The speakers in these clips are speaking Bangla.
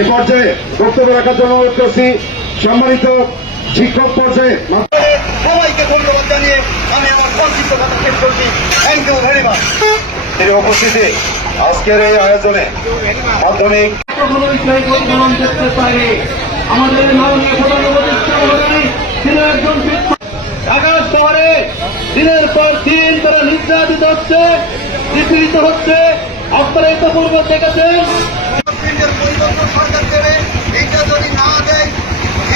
এ পর্যায়ে বক্তব্য রাখার জন্য অনুরোধ করছি সম্মানিত শিক্ষক পর্যায়ে সবাইকে ধন্যবাদ জানিয়ে আমি আমার সংক্ষিপ্ত কথা শেষ করছি। থ্যাংক ইউ ভেরি মাচ এর উপস্থিতি আজকের এই আয়োজনে মাধ্যমিক আমাদের মাননীয় ঢাকা শহরে দিনের পর দিন তারা নির্যাতিত হচ্ছে নিপীড়িত হচ্ছে। আপনারা ইতিপূর্বে দেখেছেন কেন্দ্রের পরিবর্তন সরকার দেবে, এটা যদি না দেয়,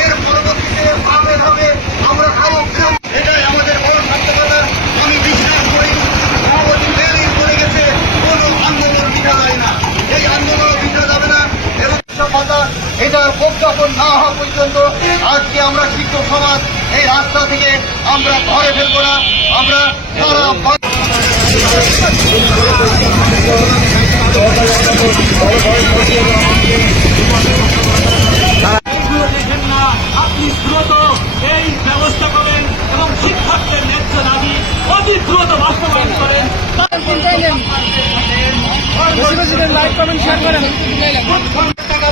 এর পরবর্তীতে পাবেন হবে আমরা আরও এটাই আমাদের বড় সার্থকতা। আমি বিশ্বাস করি সভাপতি রেলিং করে গেছে, কোন আন্দোলন বিঠা যায় না। এই আন্দোলন বিঠা যাবে না, এবং সভ্যতা এটার প্রজ্ঞাপন না হওয়া পর্যন্ত আজকে আমরা শিক্ষক সমাজ এই রাস্তা থেকে আমরা ঘরে ফেলব না। আমরা সারা লাইক কমেন্ট শেয়ার করেন। টাকা